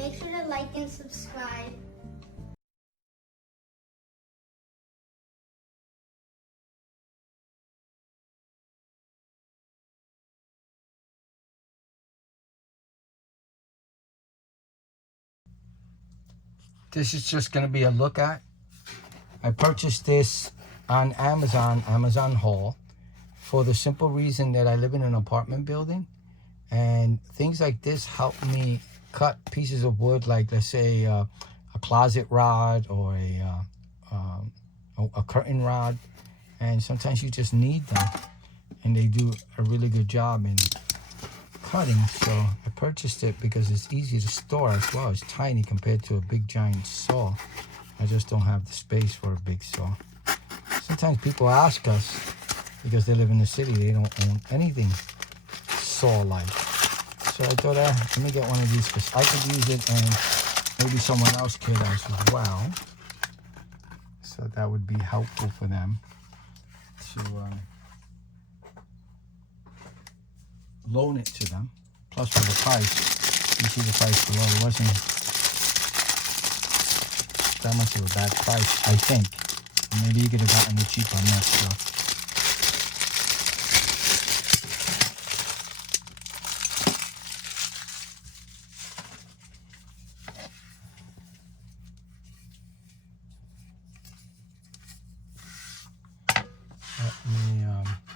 Make sure to like and subscribe. This is just going to be a look at. I purchased this on Amazon haul, for the simple reason that I live in an apartment building, and things like this help me cut pieces of wood, like let's say a closet rod or a curtain rod, and sometimes you just need them, and they do a really good job in cutting. So I purchased it because it's easy to store as well. It's tiny compared to a big giant saw. I just don't have the space for a big saw. Sometimes people ask us, because they live in the city, they don't own anything saw-like. So I thought, let me get one of these because I could use it and maybe someone else could as well. So that would be helpful for them to loan it to them. Plus for the price, you see the price below, it wasn't that much of a bad price, I think. Maybe you could have gotten it cheap, I'm not sure.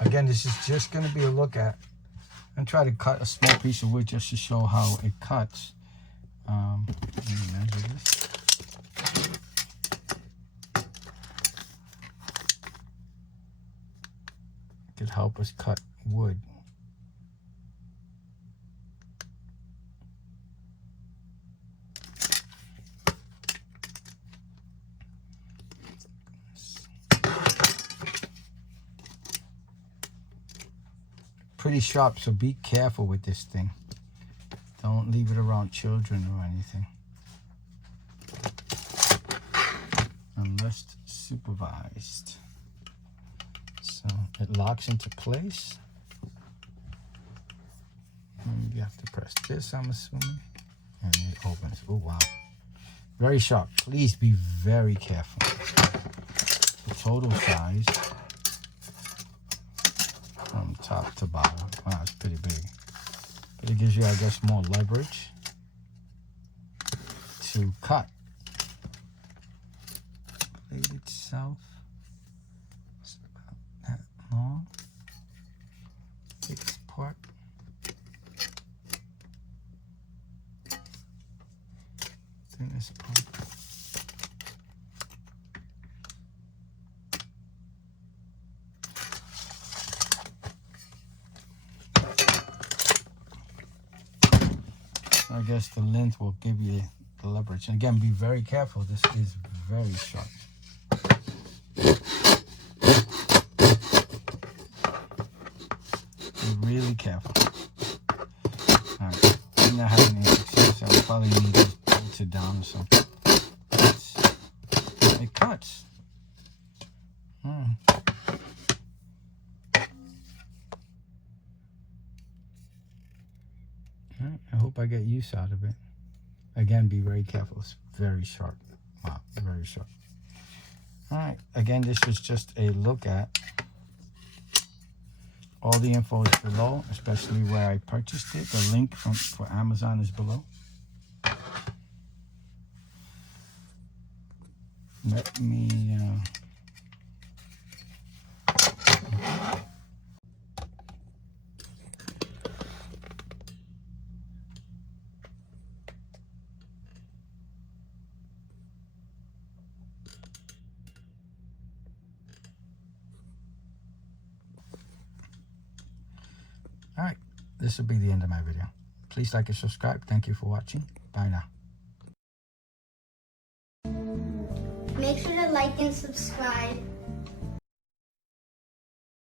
Again, this is just going to be a look at. I'm trying to cut a small piece of wood just to show how it cuts. Let me measure this. It could help us cut wood. Pretty sharp, so be careful with this thing. Don't leave it around children or anything, unless supervised. So it locks into place, and you have to press this, I'm assuming, and it opens. Oh wow, very sharp. Please be very careful. The total size from top to bottom, wow, it's pretty big. But it gives you, I guess, more leverage to cut. The blade itself is about that long. Thickest part. Thinnest part. I guess the length will give you the leverage. And again, be very careful. This is very sharp. Be really careful. All right. I'm not having any success. I'll probably need to bolt it down or something. It cuts. I hope I get use out of it. Again, be very careful. It's very sharp. Wow, very sharp. All right. Again, this was just a look at. All the info is below, especially where I purchased it. The link for Amazon is below. Let me... All right, this will be the end of my video. Please like and subscribe. Thank you for watching. Bye now. Make sure to like and subscribe.